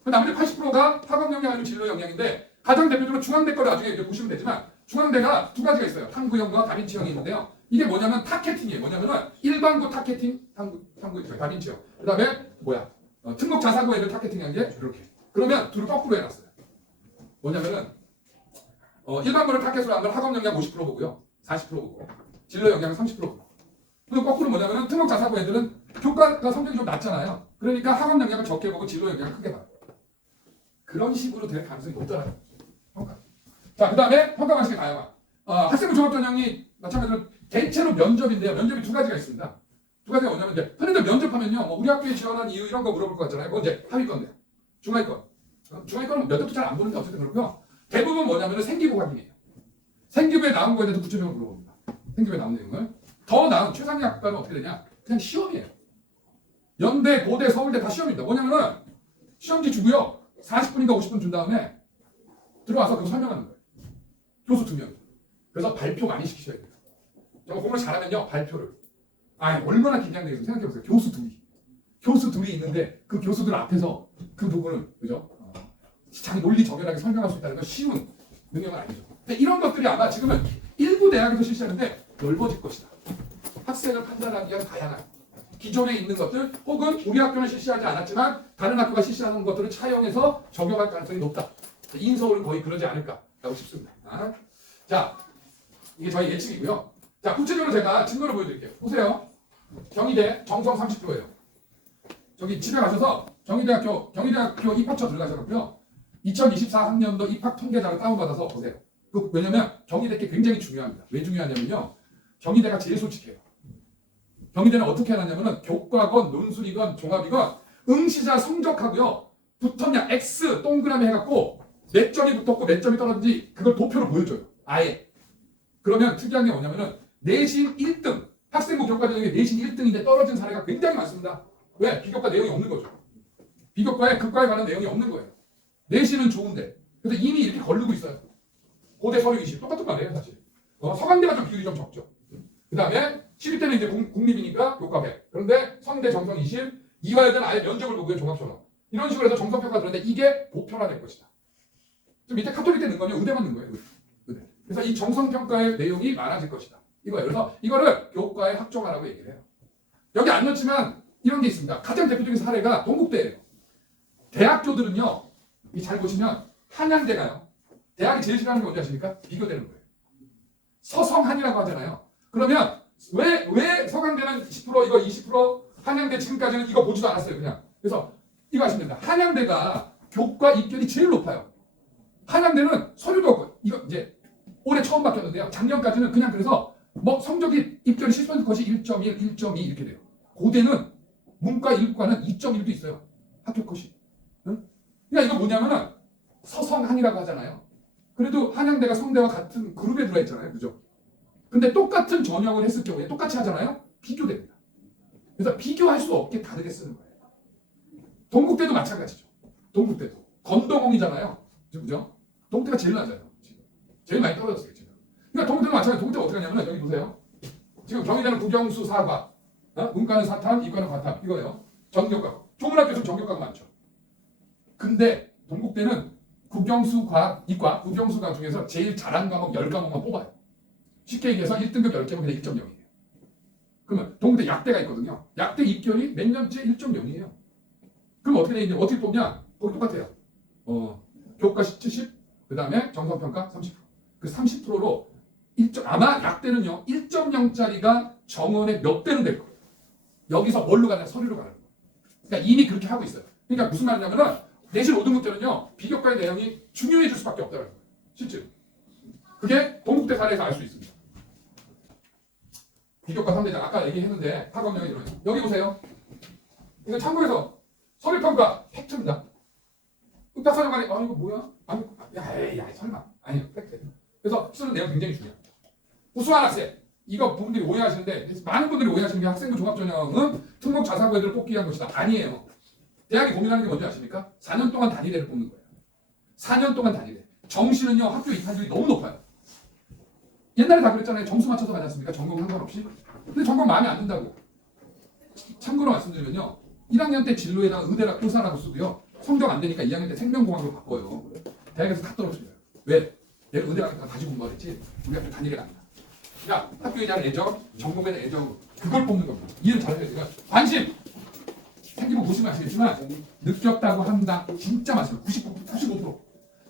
나머지 80%가 학업 역량 아니면 진로 역량인데 가장 대표적으로 중앙대 거를 나중에 이제 보시면 되지만 중앙대가 두 가지가 있어요. 탐구형과 다빈치형이 있는데요. 이게 뭐냐면 타겟팅이에요. 뭐냐면은 일반고 타겟팅, 탐구 다빈치형. 그다음에 뭐야? 특목 자사고 애들 타겟팅한 게 이렇게. 그러면 둘을 거꾸로 해놨어요. 뭐냐면은 일반고를 타겟으로 한 건 학업 역량 50% 보고요. 40% 보고 진로 역량 30% 보고. 그리고 거꾸로 뭐냐면은 특목 자사고 애들은 교과가 성적이 좀 낮잖아요. 그러니까 학업 역량을 적게 보고 진로 역량을 크게 봐요. 그런 식으로 될 가능성이 높더라고요. 평가. 자, 그 다음에 평가 방식의 다양화. 학생부 종합전형이 마찬가지로 대체로 면접인데요. 면접이 두 가지가 있습니다. 두 가지가 뭐냐면 이제 흔히들 면접하면요, 뭐 우리 학교에 지원한 이유 이런 거 물어볼 것 같잖아요. 그건 이제 하위건데, 중하위건. 중하위건은 몇 대도 잘 안 보는데 어쨌든 그렇고요. 대부분 뭐냐면은 생기부 확인이에요. 생기부에 나온 거에 대해서 구체적으로 물어봅니다. 생기부에 나온 내용을. 더 나은 최상위 학과는 어떻게 되냐? 그냥 시험이에요. 연대, 고대, 서울대 다 시험입니다. 뭐냐면은 시험지 주고요. 40분인가 50분 준 다음에 들어와서 그거 설명하는 거예요. 교수 2명. 그래서 발표 많이 시키셔야 돼요. 정말 공부를 잘하면요, 발표를. 얼마나 긴장되겠어요. 생각해보세요. 교수 둘이 있는데 그 교수들 앞에서 그 부분을, 그죠? 자기 논리 정연하게 설명할 수 있다는 건 쉬운 능력은 아니죠. 근데 이런 것들이 아마 지금은 일부 대학에서 실시하는데 넓어질 것이다. 학생을 판단하기 위한 다양한 기존에 있는 것들 혹은 우리 학교는 실시하지 않았지만 다른 학교가 실시하는 것들을 차용해서 적용할 가능성이 높다. 인서울은 거의 그러지 않을까라고 싶습니다. 자, 이게 저희 예측이고요. 자, 구체적으로 제가 증거를 보여드릴게요. 보세요. 경희대 정성 30%예요. 저기 집에 가셔서 경희대학교 입학처 들어가셔서요. 2024학년도 입학 통계자를 다운받아서 보세요. 왜냐면 경희대께 굉장히 중요합니다. 왜 중요하냐면요. 경희대가 제일 솔직해요. 경희대는 어떻게 해놨냐면은 교과건, 논술이건, 종합이건 응시자 성적하고요. 붙었냐 X 동그라미 해갖고 몇 점이 붙었고 몇 점이 떨어진지 그걸 도표로 보여줘요. 아예. 그러면 특이한 게 뭐냐면은 내신 1등, 학생부 교과전형에 내신 1등인데 떨어진 사례가 굉장히 많습니다. 왜? 비교과 내용이 없는 거죠. 비교과에 극과에 관한 내용이 없는 거예요. 내신은 좋은데. 그래서 이미 이렇게 걸르고 있어요. 고대 서류 20. 똑같은 말이에요, 사실. 서강대가 좀 비율이 좀 적죠. 그 다음에 12대는 이제 국립이니까 교과 100. 그런데 성대 정성 20. 이화여대는 아예 면접을 보고요, 종합전형. 이런 식으로 해서 정성평가 들었는데 이게 보편화될 것이다. 좀 밑에 카톨릭대 넣은 거면 의대만 넣은 거예요. 의대. 그래서 이 정성평가의 내용이 많아질 것이다. 이거예요. 그래서 이거를 교과에 학종하라고 얘기를 해요. 여기 안 넣지만 이런 게 있습니다. 가장 대표적인 사례가 동국대예요. 대학교들은요. 잘 보시면 한양대가요. 대학이 제일 싫어하는 게 뭔지 아십니까? 비교되는 거예요. 서성한이라고 하잖아요. 그러면 왜 서강대는 10% 이거 20% 한양대 지금까지는 이거 보지도 않았어요. 그냥. 그래서 이거 아시면 됩니다. 한양대가 교과 입결이 제일 높아요. 한양대는 서류도 없고 이거 이제 올해 처음 바뀌었는데요. 작년까지는 그냥 그래서 뭐 성적이 입결이 실수한 것이 1.1, 1.2 이렇게 돼요. 고대는 문과, 이과는 2.1도 있어요. 학교 컷이. 응? 그러니까 이거 뭐냐면은 서성한이라고 하잖아요. 그래도 한양대가 성대와 같은 그룹에 들어가 있잖아요. 그죠? 근데 똑같은 전형을 했을 경우에 똑같이 하잖아요. 비교됩니다. 그래서 비교할 수 없게 다르게 쓰는 거예요. 동국대도 마찬가지죠. 동국대도. 건동홍이잖아요. 그죠? 동국대가 제일 낮아요. 지금. 제일 많이 떨어졌어요. 지금. 그러니까 동국대도 마찬가지로 동국대가 어떻게 하냐면 여기 보세요. 지금 경희대는 국영수 4과, 문과는 4탐, 이과는 과탐 이거예요. 전교과. 좋은 학교에서 전교과가 많죠. 근데 동국대는 국영수 과학, 이과, 국영수 과학 중에서 제일 잘한 과목 10과목만 뽑아요. 쉽게 얘기해서 1등급 10개면 그냥 1.0이에요. 그러면 동국대 약대가 있거든요. 약대 입결이 몇 년째 1.0이에요. 그럼 어떻게 돼 있냐? 어떻게 뽑냐? 거기 똑같아요. 교과 70, 그 다음에 정성평가 30%. 그 30%로 아마 약대는요 1.0짜리가 정원의 몇 배는 될 거예요. 여기서 뭘로 가냐? 서류로 가는 거예요. 그러니까 이미 그렇게 하고 있어요. 그러니까 무슨 말이냐면은 내신 5등급 때는요 비교과의 내용이 중요해질 수밖에 없다는 거예요. 실제로. 그게 동국대 사례에서 알 수 있습니다. 비교과 3대장 아까 얘기했는데 학업력이 이러네요. 여기 보세요. 이거 참고해서 서류평가 팩트입니다. 흑박사정관이 이거 뭐야? 아니, 야 설마 아니요 팩트. 그래서 쓰는 내용 굉장히 중요합니다. 우수한 학생 이거 분들이 오해하시는데 많은 분들이 오해하시는 게 학생부 종합전형은 특목 자사고 애들을 뽑기 위한 것이다. 아니에요. 대학이 고민하는 게 뭔지 아십니까? 4년 동안 단위대를 뽑는 거예요. 4년 동안 단위대. 정시는요 학교 입학률이 너무 높아요. 옛날에 다 그랬잖아요. 점수 맞춰서 가지 않습니까? 전공 상관없이. 근데 전공 마음에 안 든다고. 참고로 말씀드리면요. 1학년 때 진로에다가 의대라 교사라고 쓰고요. 성적 안 되니까 2학년 때 생명공학으로 바꿔요. 대학에서 다 떨어져요. 왜? 내가 의대 가니까 다시 공부하랬지. 우리 학교 단일에 간다. 그러니까 학교에 대한 애정, 전공에 대한 애정 그걸 뽑는 겁니다. 이해를 잘 해야 돼요. 관심! 생기부 보시면 아시겠지만 느꼈다고 한다. 진짜 맞습니다. 95%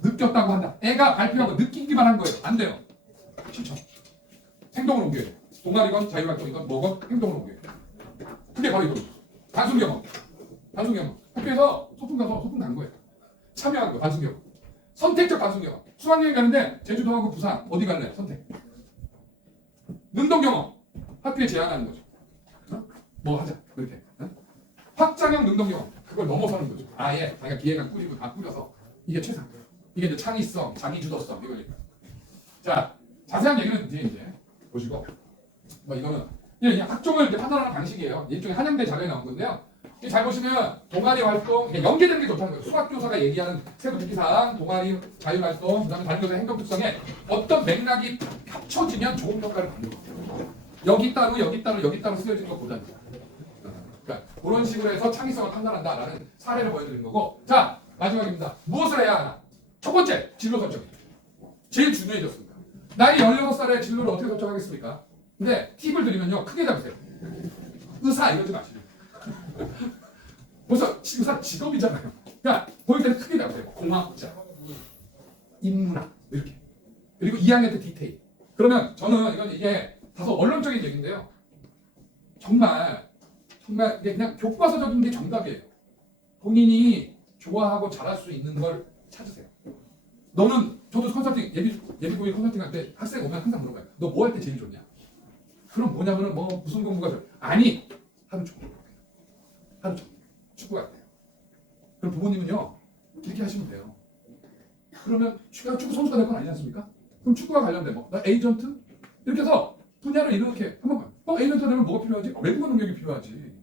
느꼈다고 한다. 애가 발표하고 느끼기만 한 거예요. 안 돼요. 실천. 행동을 옮겨야 돼. 동아리건 자율활동이건 뭐건 행동을 옮겨야 돼. 그게 바로 이거죠. 단순 경험. 단순 경험. 학교에서 소풍 가서 소풍 간 거예요. 참여한 거 단순 경험. 선택적 단순 경험. 수학여행 가는데 제주도하고 부산 어디 갈래? 선택. 능동 경험. 학교에 제안하는 거죠. 어? 뭐 하자. 이렇게. 어? 확장형 능동 경험. 그걸 넘어서는 거죠. 아예 자기가 기획안 꾸리고 다 꾸려서 이게 최상. 이게 이제 창의성, 자기주도성 이거니까. 자, 자세한 얘기는 뒤에 이제 보시고 뭐 이거는 그냥 학종을 이렇게 판단하는 방식이에요. 일종의 한양대 자료에 나온 건데요. 잘 보시면 동아리 활동 연계되는 게 좋다는 거예요. 수학교사가 얘기하는 세부 특기사항, 동아리 자율활동, 그다음에 다른 교사 행동 특성에 어떤 맥락이 합쳐지면 좋은 평가를 받는 거예요. 여기 따로 여기 따로 여기 따로 쓰여진 것보다는. 그러니까 그런 식으로 해서 창의성을 판단한다라는 사례를 보여드리는 거고. 자, 마지막입니다. 무엇을 해야 하나? 첫 번째, 진로 설정. 제일 중요해졌습니다. 나이 16살에 진로를 어떻게 설정하겠습니까? 근데 팁을 드리면요. 크게 잡으세요. 의사 이러지 마시고. 벌써 의사 직업이잖아요. 그러니까 보일 때는 크게 잡으세요. 공학자, 인문학 이렇게. 그리고 2학년 때 디테일. 그러면 저는 이게 다소 원론적인 얘기인데요. 정말 이게 그냥 교과서적인 게 정답이에요. 본인이 좋아하고 잘할 수 있는 걸 찾으세요. 너는 저도 컨설팅 예비고위 컨설팅 할 때 학생 오면 항상 물어봐요. 너 뭐 할 때 제일 좋냐? 그럼 뭐냐면은 뭐 무슨 공부가 좋아? 아니 하루 종일 하루 종일 축구가 안 돼요. 그럼 부모님은요 이렇게 하시면 돼요. 그러면 축구 선수가 될 건 아니지 않습니까? 그럼 축구와 관련된 뭐 나 에이전트 이렇게 해서 분야를 이렇게 한번 에이전트 되면 뭐가 필요하지? 외국어 능력이 필요하지.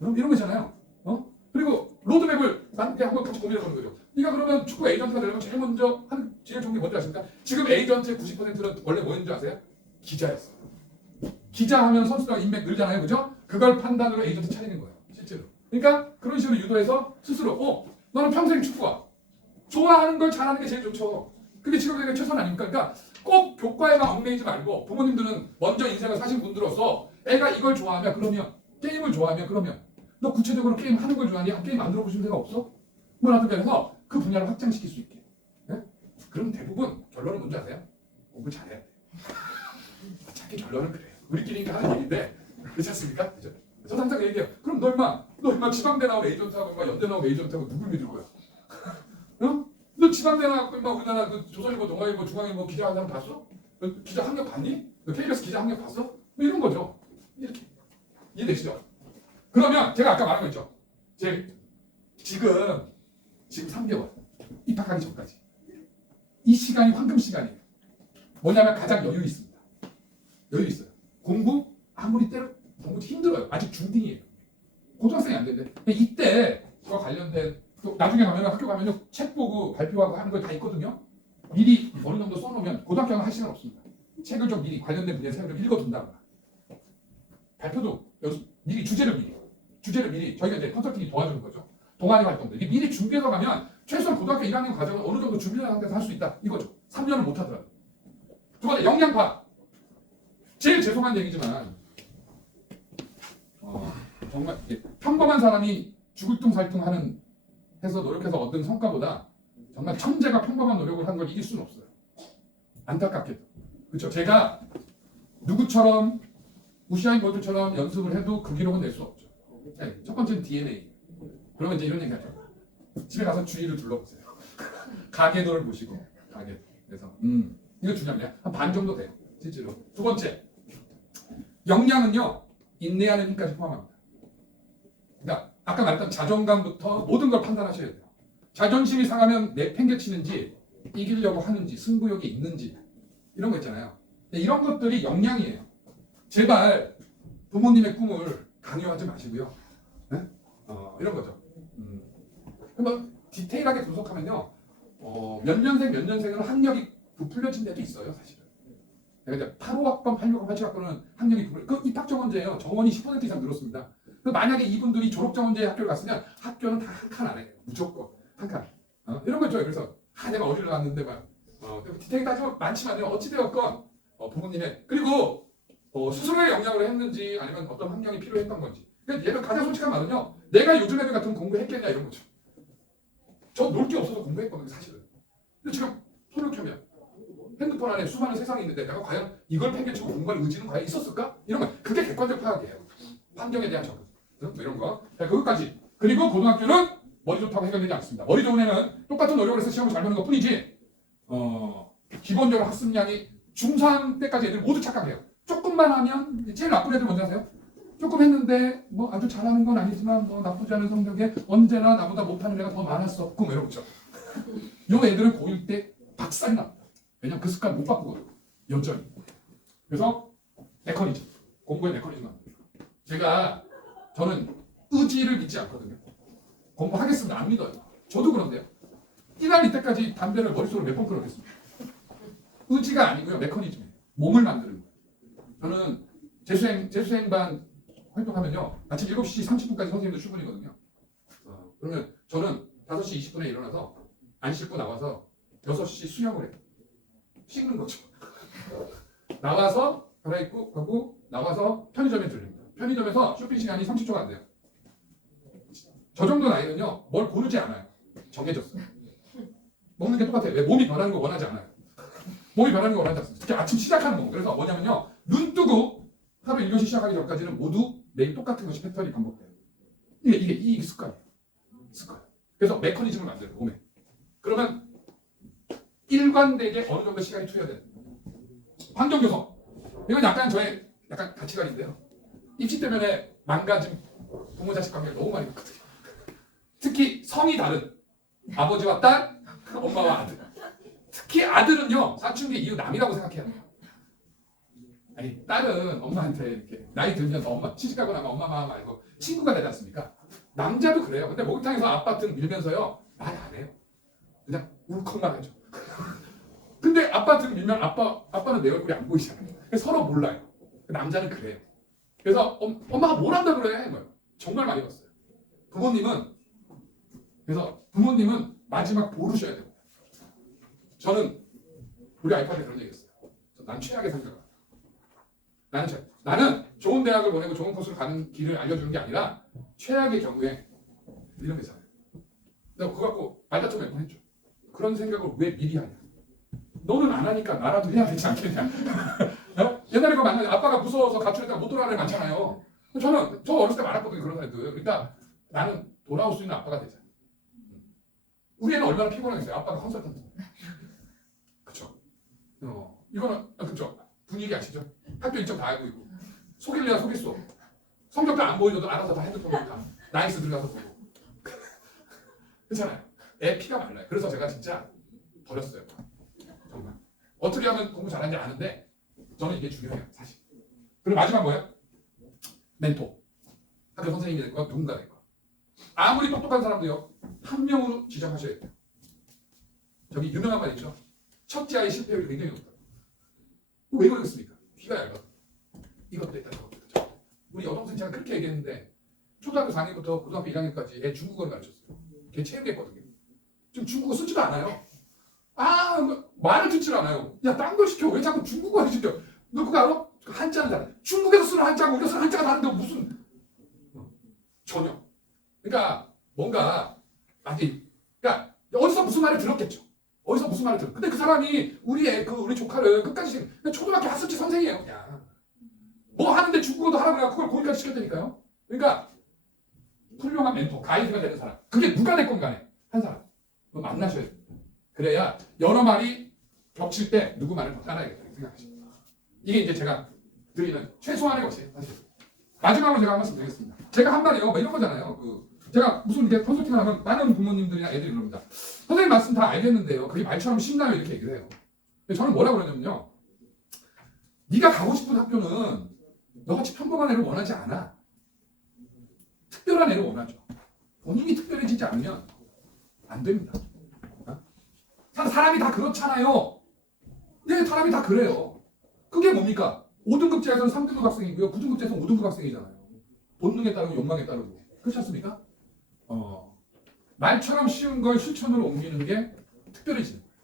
이런 거잖아요. 그리고 로드맵을 남게 한번 같이 고민해보는 거죠. 네가 그러면 축구 에이전트가 되려면 제일 좋은 게 뭔지 아십니까? 지금 에이전트의 90%는 원래 뭐였는지 아세요? 기자였어요. 기자 하면 선수가 인맥 늘잖아요. 그죠? 그걸 판단으로 에이전트 차리는 거예요. 실제로. 그러니까 그런 식으로 유도해서 스스로 너는 평생 축구야. 좋아하는 걸 잘하는 게 제일 좋죠. 그게 직업에게 최선 아닙니까? 그러니까 꼭 교과에만 얽매이지 말고 부모님들은 먼저 인생을 사신 분들로서 애가 이걸 좋아하면 그러면 게임을 좋아하면 그러면 너 구체적으로 게임 하는 걸 좋아하니? 게임 만들어 보신 데가 없어? 뭐 하여튼 그래서 그 분야를 확장시킬 수 있게. 네? 그럼 대부분 결론은 뭔지 아세요? 공부 잘해야 돼. 자기 결론은 그래요. 우리끼리 하는 얘기인데 그렇지 않습니까? 그죠? 저도 항상 얘기해요. 그럼 너 임마 지방대 나온 에이전트하고 임마 연대 나온 에이전트하고 누굴 믿을 거야? 어? 너 지방대 나왔고 임마 우리나라 그 조선일보, 동아일보, 중앙일보 기자 한 사람 봤어? 너 기자 학력 봤니? 너 KBS 기자 학력 봤어? 뭐 이런 거죠. 이렇게 이해되시죠? 그러면 제가 아까 말한 거 있죠. 지금 3개월 입학하기 전까지 이 시간이 황금 시간이에요. 뭐냐면 가장 여유 있습니다. 여유 있어요. 공부 아무리 때려 공부 힘들어요. 아직 중딩이에요. 고등학생이 안 되는데 이때 그거 관련된 또 나중에 가면 학교 가면요 책 보고 발표하고 하는 거 다 있거든요. 미리 어느 정도 써놓으면 고등학교는 할 시간 없습니다. 책을 좀 미리 관련된 분야의 책을 좀 읽어둔다거나 발표도 미리 주제를 미리 저희가 이제 컨설팅이 도와주는 거죠. 동아리 활동들 이게 미리 준비해서 가면 최소한 고등학교 1학년 과정을 어느 정도 준비된 상태에서 할 수 있다 이거죠. 3년을 못 하더라도. 두 번째 역량 파악. 제일 죄송한 얘기지만 정말 평범한 사람이 죽을뚱살뚱하는 해서 노력해서 얻은 성과보다 정말 천재가 평범한 노력을 한 걸 이길 수는 없어요. 안타깝게도. 그렇죠. 제가 누구처럼 우샤인 볼트처럼 연습을 해도 그 기록은 낼 수 없죠. 네, 첫 번째는 DNA. 그러면 이제 이런 얘기 하죠. 집에 가서 주위를 둘러보세요. 가계도를 보시고 가계도. 그래서 이거 중요합니다. 한 반 정도 돼요. 실제로. 두 번째. 역량은요. 인내하는 힘까지 포함합니다. 그러니까 아까 말했던 자존감부터 모든 걸 판단하셔야 돼요. 자존심이 상하면 내팽개치는지 이기려고 하는지 승부욕이 있는지 이런 거 있잖아요. 이런 것들이 역량이에요. 제발 부모님의 꿈을 강요하지 마시고요. 네? 이런 거죠. 뭐 디테일하게 분석하면요. 몇 년생은 학력이 부풀려진 데도 있어요. 사실은. 그러니까 85학번, 86학번, 87학번은 학력이 그 입학 정원제예요. 정원이 10% 이상 늘었습니다. 만약에 이분들이 졸업 정원제 학교를 갔으면 학교는 다 한 칸 안에 무조건 한 칸. 이런 거 있죠. 그래서 내가 어디를 갔는데 막 디테일 따지면 많지만요. 어찌 되었건 부모님의 그리고 스스로의 역량으로 했는지 아니면 어떤 환경이 필요했던 건지 그러니까 얘는 가장 솔직한 말은요. 내가 요즘 애들 같으면 공부했겠냐 이런 거죠. 저 놀 게 없어서 공부했거든요, 사실은. 근데 지금 손을 켜면 핸드폰 안에 수많은 세상이 있는데 내가 과연 이걸 팽개치고 공부할 의지는 과연 있었을까? 이런 거. 그게 객관적 파악이에요. 환경에 대한 접근. 뭐 이런 거. 자, 그것까지. 그리고 고등학교는 머리 좋다고 해결되지 않습니다. 머리 좋은 애는 똑같은 노력을 해서 시험을 잘 보는 것 뿐이지, 기본적으로 학습량이 중3 때까지 애들 모두 착각해요. 조금만 하면, 제일 나쁜 애들 뭔지 아세요? 조금 했는데, 뭐 아주 잘하는 건 아니지만, 뭐 나쁘지 않은 성적에 언제나 나보다 못하는 애가 더 많았어. 그럼 왜 이러죠? 요 애들은 고1 때 박살이 납니다. 왜냐면 그 습관 못 바꾸거든요. 여전히. 그래서 메커니즘. 공부의 메커니즘. 저는 의지를 믿지 않거든요. 공부하겠습니다. 안 믿어요. 저도 그런데요. 이날 이때까지 담배를 머릿속으로 몇 번 끊어냈습니다. 의지가 아니고요. 메커니즘이에요. 몸을 만드는 거예요. 저는 재수생반 활동하면요. 아침 7시 30분까지 선생님들 출근이거든요. 그러면 저는 5시 20분에 일어나서 안 씻고 나와서 6시 수영을 해요. 씻는 거죠. 나와서 갈아입고 가고 나와서 편의점에 들립니다. 편의점에서 쇼핑 시간이 30초가 안 돼요. 저 정도 나이는요. 뭘 고르지 않아요. 정해졌어요. 먹는 게 똑같아요. 왜? 몸이 변하는 거 원하지 않아요. 몸이 변하는 거 원하지 않습니다. 특히 아침 시작하는 거. 그래서 뭐냐면요. 눈 뜨고 하루 1교시 시작하기 전까지는 모두 매일 똑같은 것이 패턴이 반복돼요. 이게 습관이에요. 습관. 그래서 메커니즘을 만들어요. 몸에. 그러면 일관되게 어느 정도 시간이 투여돼요. 환경교섭. 이건 약간 저의 가치관인데요. 입시 때문에 망가진 부모 자식 관계가 너무 많이 있거든요. 특히 성이 다른 아버지와 딸, 엄마와 아들. 특히 아들은요, 사춘기 이후 남이라고 생각해야 돼요. 아니, 딸은 엄마한테 이렇게 나이 들면 엄마 시집가고 나면 엄마 마음 알고 친구가 되지 않습니까? 남자도 그래요. 근데 목욕탕에서 아빠 등 밀면서요, 말 안 해요. 그냥 울컥만 하죠. 근데 아빠 등 밀면 아빠는 내 얼굴이 안 보이잖아요. 그래서 서로 몰라요. 남자는 그래요. 그래서 엄마가 뭘 한다 그래? 정말 많이 봤어요. 부모님은 마지막 보르셔야 됩니다. 저는 우리 아이한테 그런 얘기했어요. 난 최악의 성격이야. 나는 좋은 대학을 보내고 좋은 코스를 가는 길을 알려주는 게 아니라 최악의 경우에 이런 게 있잖아요. 내가 그거 갖고 말다툼 몇 번 했죠. 그런 생각을 왜 미리 하냐. 너는 안 하니까 나라도 해야 되지 않겠냐. 옛날에 그 만나요. 아빠가 무서워서 가출했다가 못 돌아가는 애 많잖아요. 저 어렸을 때 많았거든요. 그런 애들. 그러니까 나는 돌아올 수 있는 아빠가 되자. 우리 애는 얼마나 피곤하겠어요. 아빠가 컨설턴트. 그쵸. 이거는, 그쵸. 분위기 아시죠? 학교 일정 다 알고 있고. 속일래야 속일 수 없고. 성적도 안 보이셔도 알아서 다 핸드폰으로 다 나이스 들어가서 보고. 그렇잖아요. 애 피가 말라요. 그래서 제가 진짜 버렸어요. 정말. 어떻게 하면 공부 잘하는지 아는데 저는 이게 중요해요. 사실. 그리고 마지막 뭐예요? 멘토. 학교 선생님이 될 거야. 누군가 될 거야. 아무리 똑똑한 사람도요. 한 명으로 지정하셔야 돼요. 저기 유명한 말 있죠. 첫째 아이 실패율이 굉장히 높다. 왜 그러겠습니까? 귀가 얇아. 이것도 있다. 저것도 있다. 우리 여동생 제가 그렇게 얘기했는데 초등학교 4학년부터 고등학교 1학년까지 애 중국어를 가르쳤어요. 걔 체육했거든요. 지금 중국어 쓰지도 않아요. 말을 듣질 않아요. 야, 딴 걸 시켜. 왜 자꾸 중국어를 시켜? 너 그거 알아? 한자는 잘해. 중국에서 쓰는 한자하고 우리가 쓰는 한자가 다른데 무슨 전혀. 그러니까 뭔가 그러니까 어디서 무슨 말을 들었겠죠. 어디서 무슨 말을 들었. 근데 그 사람이 우리 조카를 끝까지 초등학교 학습지 선생이에요. 그냥 뭐 하는데 중국어도 하라 그래. 그걸 거기까지 시켰다니까요. 그러니까 훌륭한 멘토, 가이드가 되는 사람. 그게 누가 됐건 간에 한 사람. 그거 만나셔야 돼요. 그래야 여러 말이 겹칠 때 누구 말을 더 따라야겠다 생각하십니다. 이게 이제 제가 드리는 최소한의 것이에요. 사실. 마지막으로 제가 한 말씀 드리겠습니다. 제가 한 말이요. 뭐 이런 거잖아요. 제가 무슨 이렇게 컨설팅을 하면 많은 부모님들이나 애들이 그럽니다. 선생님 말씀 다 알겠는데요. 그게 말처럼 쉽나요? 이렇게 얘기를 해요. 근데 저는 뭐라고 그러냐면요. 네가 가고 싶은 학교는 너같이 평범한 애를 원하지 않아. 특별한 애를 원하죠. 본인이 특별해지지 않으면 안 됩니다. 사람이 다 그렇잖아요. 네, 사람이 다 그래요. 그게 뭡니까? 5등급제에서는 3등급 학생이고요. 9등급제에서는 5등급 학생이잖아요. 본능에 따르고 욕망에 따르고. 그렇지 않습니까? 말처럼 쉬운 걸 실천으로 옮기는 게 특별해지는 거예요.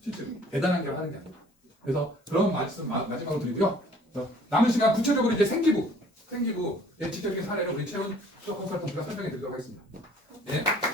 실제로. 대단한 걸 하는 게 아니라. 그래서 그런 말씀 마지막으로 드리고요. 남은 시간 구체적으로 이제 생기부 생기부의 직접적인 사례를 우리 채운 수석 컨설턴트가 설명해 드리도록 하겠습니다. 예.